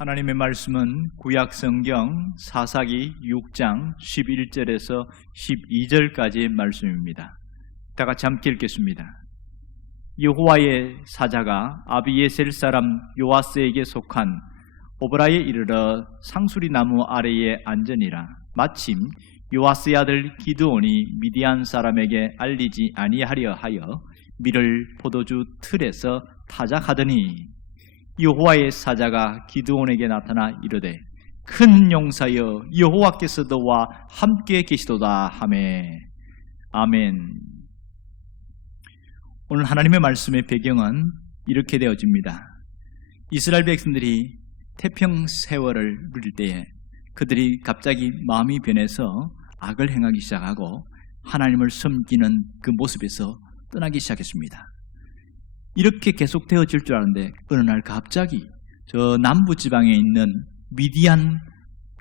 하나님의 말씀은 구약 성경 사사기 6장 11절에서 12절까지의 말씀입니다. 다 같이 함께 읽겠습니다. 여호와의 사자가 아비에셀 사람 요아스에게 속한 오브라에 이르러 상수리 나무 아래에 앉으니라. 마침 요아스의 아들 기드온이 미디안 사람에게 알리지 아니하려 하여 밀을 포도주 틀에서 타작하더니 여호와의 사자가 기드온에게 나타나 이르되 큰 용사여 여호와께서 너와 함께 계시도다 하매. 아멘. 오늘 하나님의 말씀의 배경은 이렇게 되어집니다. 이스라엘 백성들이 태평 세월을 누릴 때에 그들이 갑자기 마음이 변해서 악을 행하기 시작하고 하나님을 섬기는 그 모습에서 떠나기 시작했습니다. 이렇게 계속 되어질 줄 알았는데 어느 날 갑자기 저 남부 지방에 있는 미디안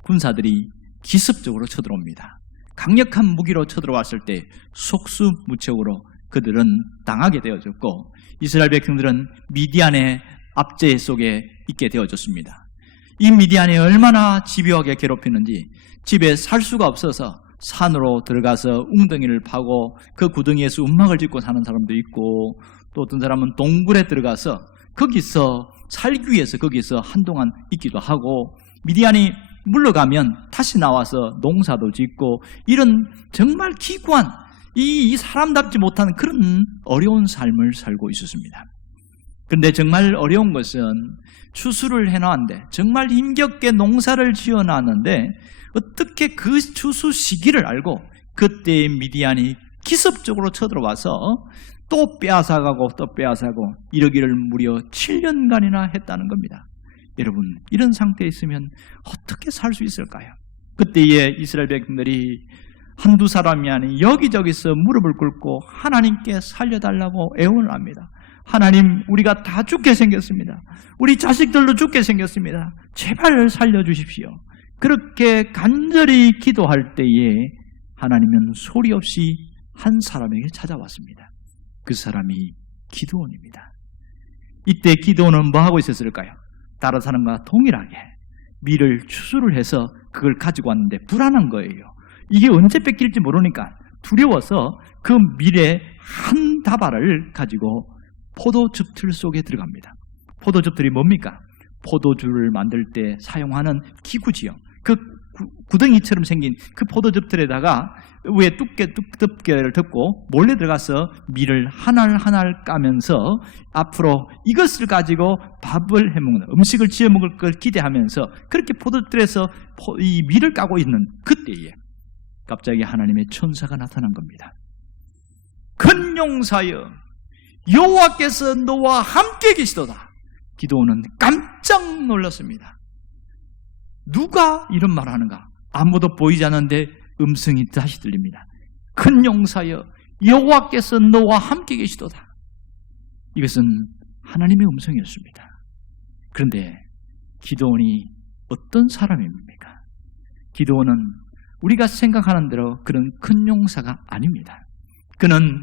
군사들이 기습적으로 쳐들어옵니다. 강력한 무기로 쳐들어왔을 때 속수무책으로 그들은 당하게 되어졌고 이스라엘 백성들은 미디안의 압제 속에 있게 되어졌습니다. 이 미디안이 얼마나 집요하게 괴롭히는지 집에 살 수가 없어서 산으로 들어가서 웅덩이를 파고 그 구덩이에서 움막을 짓고 사는 사람도 있고 또 어떤 사람은 동굴에 들어가서 거기서 살기 위해서 거기서 한동안 있기도 하고 미디안이 물러가면 다시 나와서 농사도 짓고 이런 정말 기구한 이 사람답지 못한 그런 어려운 삶을 살고 있었습니다. 그런데 정말 어려운 것은 추수를 해놨는데 정말 힘겹게 농사를 지어놨는데 어떻게 그 추수 시기를 알고 그때 미디안이 기습적으로 쳐들어와서 또 빼앗아가고 또 빼앗아가고 이러기를 무려 7년간이나 했다는 겁니다. 여러분 이런 상태에 있으면 어떻게 살 수 있을까요? 그때에 이스라엘 백성들이 한두 사람이 아닌 여기저기서 무릎을 꿇고 하나님께 살려달라고 애원을 합니다. 하나님 우리가 다 죽게 생겼습니다. 우리 자식들도 죽게 생겼습니다. 제발 살려주십시오. 그렇게 간절히 기도할 때에 하나님은 소리 없이 한 사람에게 찾아왔습니다. 그 사람이 기드온입니다. 이때 기드온은 뭐 하고 있었을까요? 다른 사람과 동일하게 밀을 추수를 해서 그걸 가지고 왔는데 불안한 거예요. 이게 언제 뺏길지 모르니까 두려워서 그 밀의 한 다발을 가지고 포도즙 틀 속에 들어갑니다. 포도즙 틀이 뭡니까? 포도주를 만들 때 사용하는 기구지요. 그 구덩이처럼 생긴 그 포도즙 틀에다가 위에 두께를 덮고 몰래 들어가서 밀을 하나를 까면서 앞으로 이것을 가지고 밥을 해먹는 음식을 지어 먹을 걸 기대하면서 그렇게 포도틀에서 이 밀을 까고 있는 그때에 갑자기 하나님의 천사가 나타난 겁니다. 큰 용사여 여호와께서 너와 함께 계시도다. 기드온은 깜짝 놀랐습니다. 누가 이런 말을 하는가? 아무도 보이지 않는데 음성이 다시 들립니다. 큰 용사여 여호와께서 너와 함께 계시도다. 이것은 하나님의 음성이었습니다. 그런데 기드온이 어떤 사람입니까? 기드온은 우리가 생각하는 대로 그런 큰 용사가 아닙니다. 그는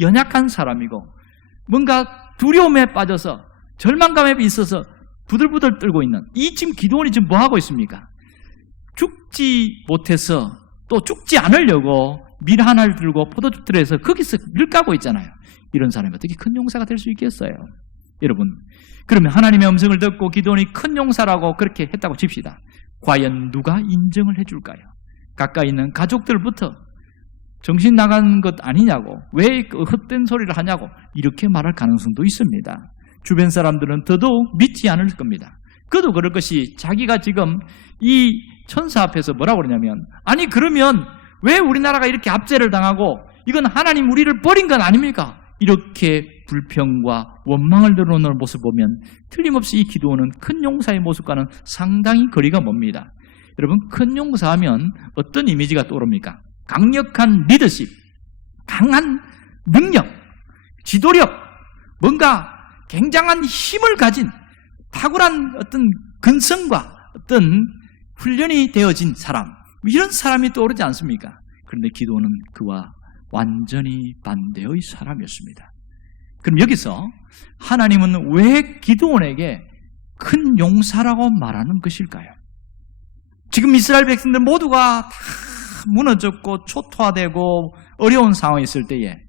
연약한 사람이고 뭔가 두려움에 빠져서 절망감에 있어서 부들부들 떨고 있는 이 지금 기드온이 지금 뭐 하고 있습니까? 죽지 못해서 또 죽지 않으려고 밀 하나를 들고 포도즙 틀에서 거기서 밀 까고 있잖아요. 이런 사람이 어떻게 큰 용사가 될 수 있겠어요? 여러분 그러면 하나님의 음성을 듣고 기드온이 큰 용사라고 그렇게 했다고 칩시다. 과연 누가 인정을 해줄까요? 가까이 있는 가족들부터 정신 나간 것 아니냐고 왜 헛된 소리를 하냐고 이렇게 말할 가능성도 있습니다. 주변 사람들은 더더욱 믿지 않을 겁니다. 그도 그럴 것이 자기가 지금 이 천사 앞에서 뭐라고 그러냐면 아니 그러면 왜 우리나라가 이렇게 압제를 당하고 이건 하나님 우리를 버린 건 아닙니까? 이렇게 불평과 원망을 드러내는 모습을 보면 틀림없이 이 기드온은 큰 용사의 모습과는 상당히 거리가 멉니다. 여러분 큰 용사하면 어떤 이미지가 떠오릅니까? 강력한 리더십, 강한 능력, 지도력, 뭔가 굉장한 힘을 가진 탁월한 어떤 근성과 어떤 훈련이 되어진 사람 이런 사람이 떠오르지 않습니까? 그런데 기드온은 그와 완전히 반대의 사람이었습니다. 그럼 여기서 하나님은 왜 기드온에게 큰 용사라고 말하는 것일까요? 지금 이스라엘 백성들 모두가 다 무너졌고 초토화되고 어려운 상황에 있을 때에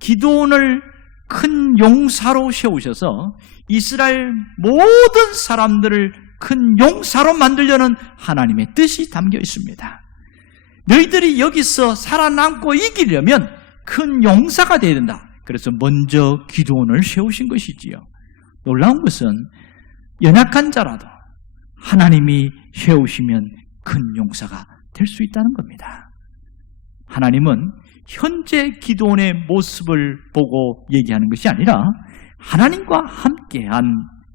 기드온을 큰 용사로 세우셔서 이스라엘 모든 사람들을 큰 용사로 만들려는 하나님의 뜻이 담겨 있습니다. 너희들이 여기서 살아남고 이기려면 큰 용사가 되어야 된다. 그래서 먼저 기드온을 세우신 것이지요. 놀라운 것은 연약한 자라도 하나님이 세우시면 큰 용사가 될 수 있다는 겁니다. 하나님은 현재 기드온의 모습을 보고 얘기하는 것이 아니라 하나님과 함께한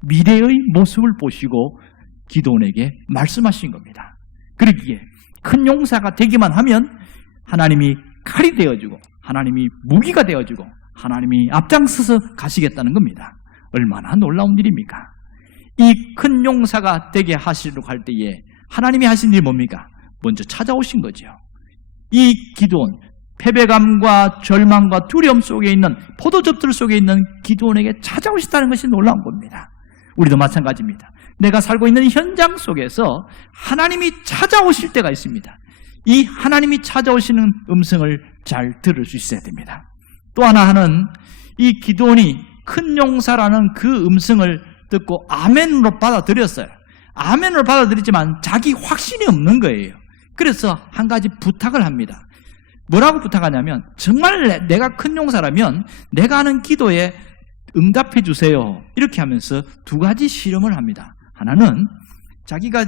미래의 모습을 보시고 기드온에게 말씀하신 겁니다. 그러기에 큰 용사가 되기만 하면 하나님이 칼이 되어주고 하나님이 무기가 되어주고 하나님이 앞장서서 가시겠다는 겁니다. 얼마나 놀라운 일입니까? 이 큰 용사가 되게 하시려고 할 때에 하나님이 하신 일이 뭡니까? 먼저 찾아오신 거죠. 이 기드온, 패배감과 절망과 두려움 속에 있는 포도즙들 속에 있는 기드온에게 찾아오시다는 것이 놀라운 겁니다. 우리도 마찬가지입니다. 내가 살고 있는 현장 속에서 하나님이 찾아오실 때가 있습니다. 이 하나님이 찾아오시는 음성을 잘 들을 수 있어야 됩니다. 또 하나는 이 기드온이 큰 용사라는 그 음성을 듣고 아멘으로 받아들였어요. 아멘으로 받아들였지만 자기 확신이 없는 거예요. 그래서 한 가지 부탁을 합니다. 뭐라고 부탁하냐면 정말 내가 큰 용사라면 내가 하는 기도에 응답해 주세요. 이렇게 하면서 두 가지 실험을 합니다. 하나는 자기가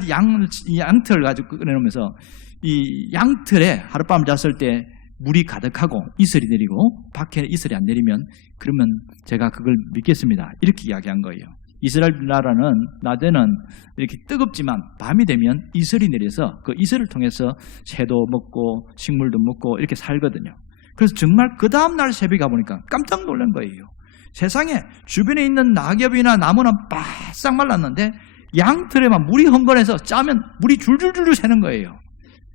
양틀을 가지고 꺼내놓으면서 이 양틀에 하룻밤을 잤을 때 물이 가득하고 이슬이 내리고 밖에 이슬이 안 내리면 그러면 제가 그걸 믿겠습니다. 이렇게 이야기한 거예요. 이스라엘 나라는 낮에는 이렇게 뜨겁지만 밤이 되면 이슬이 내려서 그 이슬을 통해서 새도 먹고 식물도 먹고 이렇게 살거든요. 그래서 정말 그 다음날 새벽에 가보니까 깜짝 놀란 거예요. 세상에 주변에 있는 낙엽이나 나무는 바싹 말랐는데 양틀에만 물이 흥건해서 짜면 물이 줄줄줄 새는 거예요.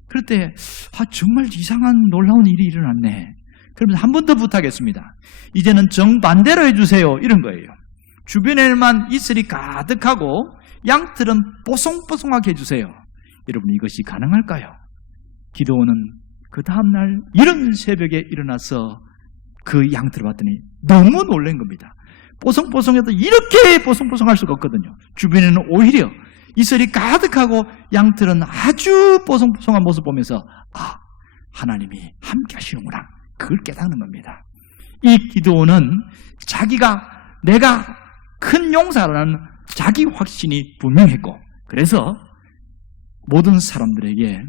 그럴 때 정말 이상한 놀라운 일이 일어났네. 그러면서 한 번 더 부탁했습니다. 이제는 정반대로 해주세요. 이런 거예요. 주변에만 이슬이 가득하고 양틀은 뽀송뽀송하게 해주세요. 여러분 이것이 가능할까요? 기드온은 그 다음날 이른 새벽에 일어나서 그 양틀을 봤더니 너무 놀란 겁니다. 뽀송뽀송해도 이렇게 뽀송뽀송할 수가 없거든요. 주변에는 오히려 이슬이 가득하고 양틀은 아주 뽀송뽀송한 모습 보면서 하나님이 함께 하시는구나. 그걸 깨닫는 겁니다. 이 기드온은 내가 큰 용사라는 자기 확신이 분명했고 그래서 모든 사람들에게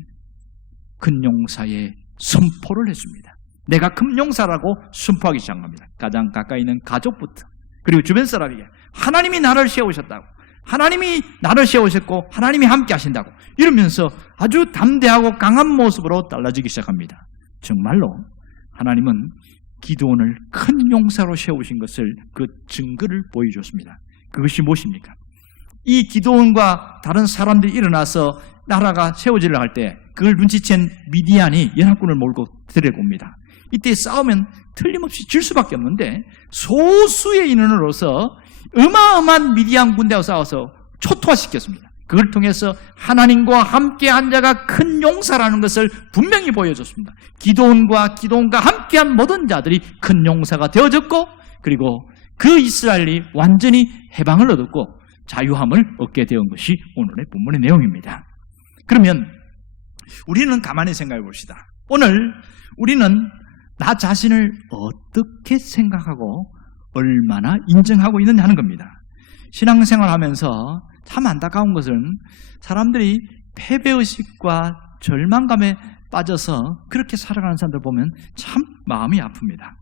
큰 용사의 선포를 했습니다. 내가 큰 용사라고 선포하기 시작합니다. 가장 가까이 있는 가족부터 그리고 주변 사람에게 하나님이 나를 세우셨다고 하나님이 나를 세우셨고 하나님이 함께 하신다고 이러면서 아주 담대하고 강한 모습으로 달라지기 시작합니다. 정말로 하나님은 기드온을 큰 용사로 세우신 것을 그 증거를 보여줬습니다. 그것이 무엇입니까? 이 기드온과 다른 사람들이 일어나서 나라가 세워지려 할 때 그걸 눈치챈 미디안이 연합군을 몰고 들여옵니다. 이때 싸우면 틀림없이 질 수밖에 없는데 소수의 인원으로서 어마어마한 미디안 군대와 싸워서 초토화시켰습니다. 그걸 통해서 하나님과 함께한 자가 큰 용사라는 것을 분명히 보여줬습니다. 기드온과 함께한 모든 자들이 큰 용사가 되어졌고 그리고 그 이스라엘이 완전히 해방을 얻었고 자유함을 얻게 되온 것이 오늘의 본문의 내용입니다. 그러면 우리는 가만히 생각해 봅시다. 오늘 우리는 나 자신을 어떻게 생각하고 얼마나 인정하고 있느냐 하는 겁니다. 신앙생활 하면서 참 안타까운 것은 사람들이 패배의식과 절망감에 빠져서 그렇게 살아가는 사람들 보면 참 마음이 아픕니다.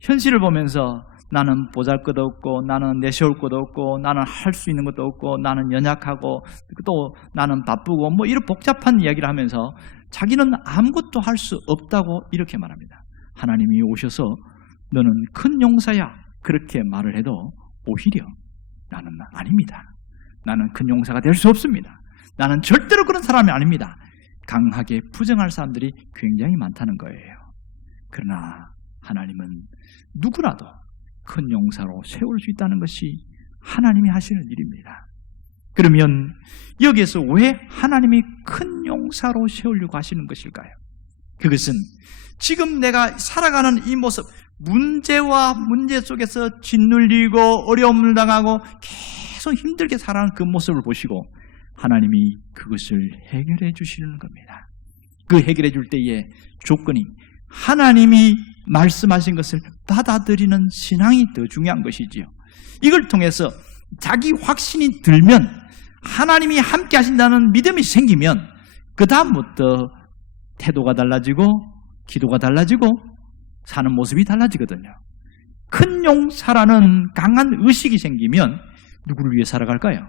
현실을 보면서 나는 보잘것없고 나는 내세울 것도 없고 나는 할 수 있는 것도 없고 나는 연약하고 또 나는 바쁘고 뭐 이런 복잡한 이야기를 하면서 자기는 아무것도 할 수 없다고 이렇게 말합니다. 하나님이 오셔서 너는 큰 용사야 그렇게 말을 해도 오히려 나는 아닙니다. 나는 큰 용사가 될 수 없습니다. 나는 절대로 그런 사람이 아닙니다. 강하게 부정할 사람들이 굉장히 많다는 거예요. 그러나 하나님은 누구라도 큰 용사로 세울 수 있다는 것이 하나님이 하시는 일입니다. 그러면 여기에서 왜 하나님이 큰 용사로 세우려고 하시는 것일까요? 그것은 지금 내가 살아가는 이 모습, 문제와 문제 속에서 짓눌리고 어려움을 당하고 계속 힘들게 살아가는 그 모습을 보시고 하나님이 그것을 해결해 주시는 겁니다. 그 해결해 줄 때의 조건이 하나님이 말씀하신 것을 받아들이는 신앙이 더 중요한 것이지요. 이걸 통해서 자기 확신이 들면, 하나님이 함께 하신다는 믿음이 생기면 그 다음부터 태도가 달라지고 기도가 달라지고 사는 모습이 달라지거든요. 큰 용사라는 강한 의식이 생기면 누구를 위해 살아갈까요?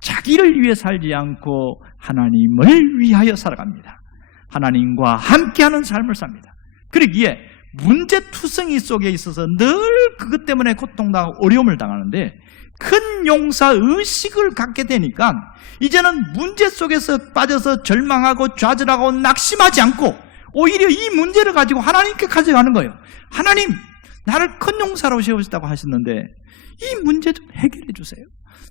자기를 위해 살지 않고 하나님을 위하여 살아갑니다. 하나님과 함께하는 삶을 삽니다. 그러기에 문제투성이 속에 있어서 늘 그것 때문에 고통당하고 어려움을 당하는데, 큰 용사 의식을 갖게 되니까 이제는 문제 속에서 빠져서 절망하고 좌절하고 낙심하지 않고 오히려 이 문제를 가지고 하나님께 가져가는 거예요. 하나님, 나를 큰 용사로 세우셨다고 하셨는데 이 문제 좀 해결해 주세요.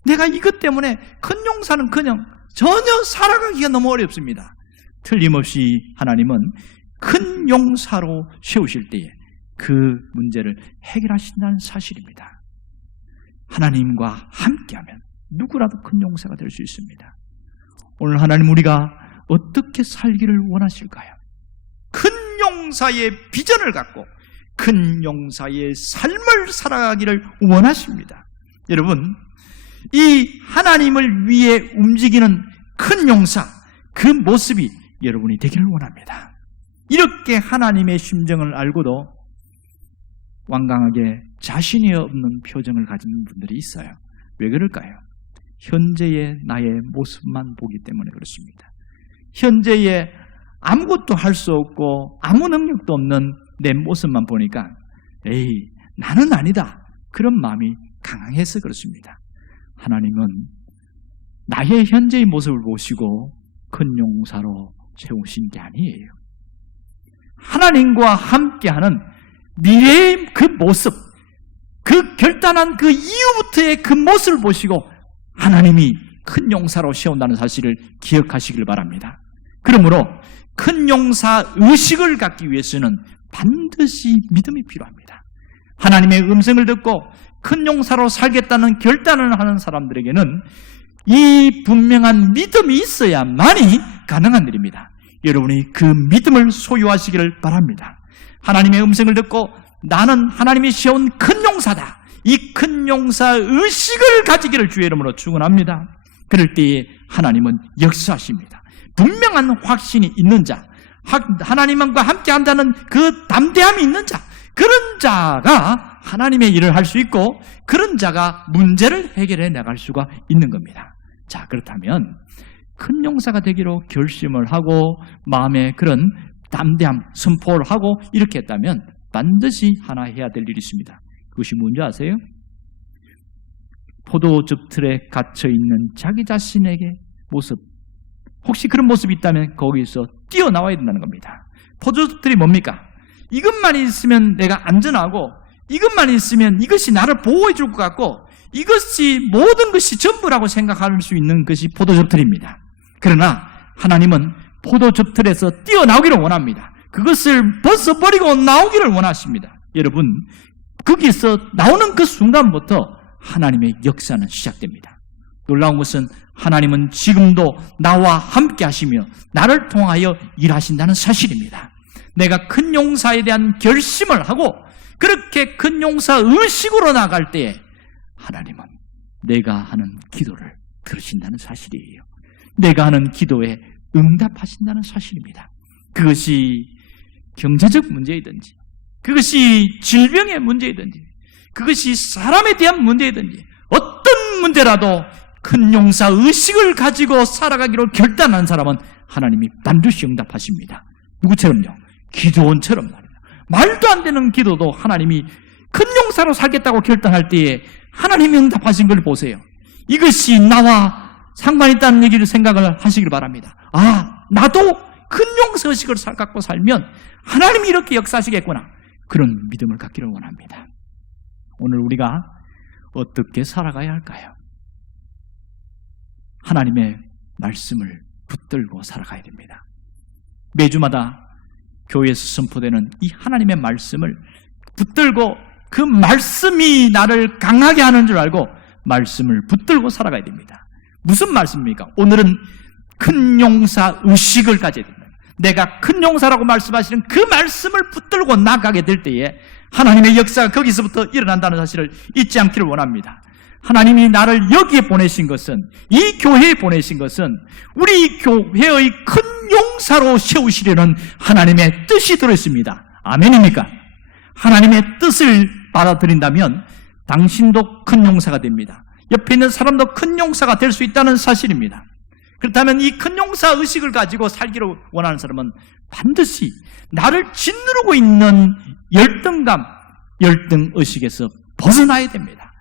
내가 이것 때문에 큰 용사는 그냥 전혀 살아가기가 너무 어렵습니다. 틀림없이 하나님은 큰 용사로 세우실 때에 그 문제를 해결하신다는 사실입니다. 하나님과 함께하면 누구라도 큰 용사가 될 수 있습니다. 오늘 하나님, 우리가 어떻게 살기를 원하실까요? 큰 용사의 비전을 갖고 큰 용사의 삶을 살아가기를 원하십니다. 여러분, 이 하나님을 위해 움직이는 큰 용사, 그 모습이 여러분이 되기를 원합니다. 이렇게 하나님의 심정을 알고도 완강하게 자신이 없는 표정을 가진 분들이 있어요. 왜 그럴까요? 현재의 나의 모습만 보기 때문에 그렇습니다. 현재의 아무것도 할 수 없고 아무 능력도 없는 내 모습만 보니까 에이, 나는 아니다, 그런 마음이 강해서 그렇습니다. 하나님은 나의 현재의 모습을 보시고 큰 용사로 세우신 게 아니에요. 하나님과 함께하는 미래의 그 모습, 그 결단한 그 이후부터의 그 모습을 보시고 하나님이 큰 용사로 세운다는 사실을 기억하시길 바랍니다. 그러므로 큰 용사 의식을 갖기 위해서는 반드시 믿음이 필요합니다. 하나님의 음성을 듣고 큰 용사로 살겠다는 결단을 하는 사람들에게는 이 분명한 믿음이 있어야만이 가능한 일입니다. 여러분이 그 믿음을 소유하시기를 바랍니다. 하나님의 음성을 듣고 나는 하나님이 세운 큰 용사다, 이 큰 용사 의식을 가지기를 주의 이름으로 축원합니다. 그럴 때에 하나님은 역사하십니다. 분명한 확신이 있는 자, 하나님과 함께 한다는 그 담대함이 있는 자, 그런 자가 하나님의 일을 할 수 있고 그런 자가 문제를 해결해 나갈 수가 있는 겁니다. 자, 그렇다면 큰 용사가 되기로 결심을 하고 마음에 그런 담대함, 선포를 하고 이렇게 했다면 반드시 하나 해야 될 일이 있습니다. 그것이 뭔지 아세요? 포도즙 틀에 갇혀있는 자기 자신에게 모습, 혹시 그런 모습이 있다면 거기서 뛰어나와야 된다는 겁니다. 포도즙 틀이 뭡니까? 이것만 있으면 내가 안전하고 이것만 있으면 이것이 나를 보호해 줄 것 같고 이것이 모든 것이 전부라고 생각할 수 있는 것이 포도즙 틀입니다. 그러나 하나님은 포도즙 틀에서 뛰어나오기를 원합니다. 그것을 벗어버리고 나오기를 원하십니다. 여러분, 거기서 나오는 그 순간부터 하나님의 역사는 시작됩니다. 놀라운 것은 하나님은 지금도 나와 함께 하시며 나를 통하여 일하신다는 사실입니다. 내가 큰 용사에 대한 결심을 하고 그렇게 큰 용사 의식으로 나갈 때에 하나님은 내가 하는 기도를 들으신다는 사실이에요. 내가 하는 기도에 응답하신다는 사실입니다. 그것이 경제적 문제이든지 그것이 질병의 문제이든지 그것이 사람에 대한 문제이든지 어떤 문제라도 큰 용사 의식을 가지고 살아가기로 결단한 사람은 하나님이 반드시 응답하십니다. 누구처럼요? 기도원처럼 말입니다. 말도 안 되는 기도도 하나님이 큰 용사로 살겠다고 결단할 때에 하나님이 응답하신 걸 보세요. 이것이 나와 상관이 있다는 얘기를 생각을 하시길 바랍니다. 아, 나도 큰 용사 의식을 갖고 살면 하나님이 이렇게 역사하시겠구나, 그런 믿음을 갖기를 원합니다. 오늘 우리가 어떻게 살아가야 할까요? 하나님의 말씀을 붙들고 살아가야 됩니다. 매주마다 교회에서 선포되는 이 하나님의 말씀을 붙들고 그 말씀이 나를 강하게 하는 줄 알고 말씀을 붙들고 살아가야 됩니다. 무슨 말씀입니까? 오늘은 큰 용사 의식을 가져야 됩니다. 내가 큰 용사라고 말씀하시는 그 말씀을 붙들고 나가게 될 때에 하나님의 역사가 거기서부터 일어난다는 사실을 잊지 않기를 원합니다. 하나님이 나를 여기에 보내신 것은, 이 교회에 보내신 것은 우리 교회의 큰 용사로 세우시려는 하나님의 뜻이 들어있습니다. 아멘입니까? 하나님의 뜻을 받아들인다면 당신도 큰 용사가 됩니다. 옆에 있는 사람도 큰 용사가 될 수 있다는 사실입니다. 그렇다면 이 큰 용사 의식을 가지고 살기를 원하는 사람은 반드시 나를 짓누르고 있는 열등감, 열등의식에서 벗어나야 됩니다.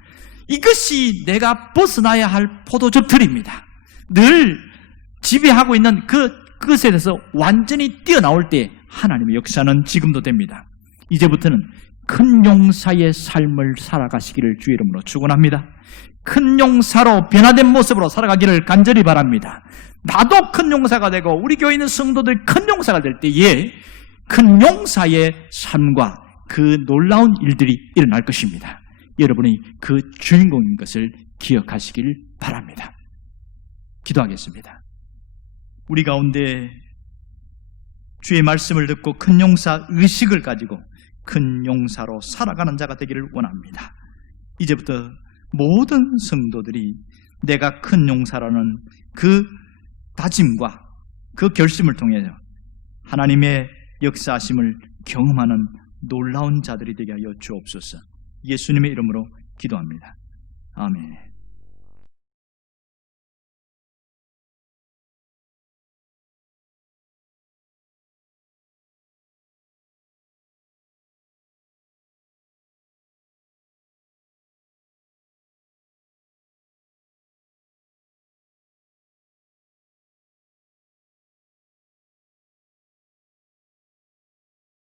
이것이 내가 벗어나야 할 포도즙들입니다. 늘 지배하고 있는 그것에 대해서 완전히 뛰어나올 때 하나님의 역사는 지금도 됩니다. 이제부터는 큰 용사의 삶을 살아가시기를 주의 이름으로 축원합니다. 큰 용사로 변화된 모습으로 살아가기를 간절히 바랍니다. 나도 큰 용사가 되고 우리 교회 있는 성도들이 큰 용사가 될 때에 큰 용사의 삶과 그 놀라운 일들이 일어날 것입니다. 여러분이 그 주인공인 것을 기억하시길 바랍니다. 기도하겠습니다. 우리 가운데 주의 말씀을 듣고 큰 용사 의식을 가지고 큰 용사로 살아가는 자가 되기를 원합니다. 이제부터 모든 성도들이 내가 큰 용사라는 그 다짐과 그 결심을 통해 하나님의 역사하심을 경험하는 놀라운 자들이 되게 하여 주옵소서. 예수님의 이름으로 기도합니다. 아멘.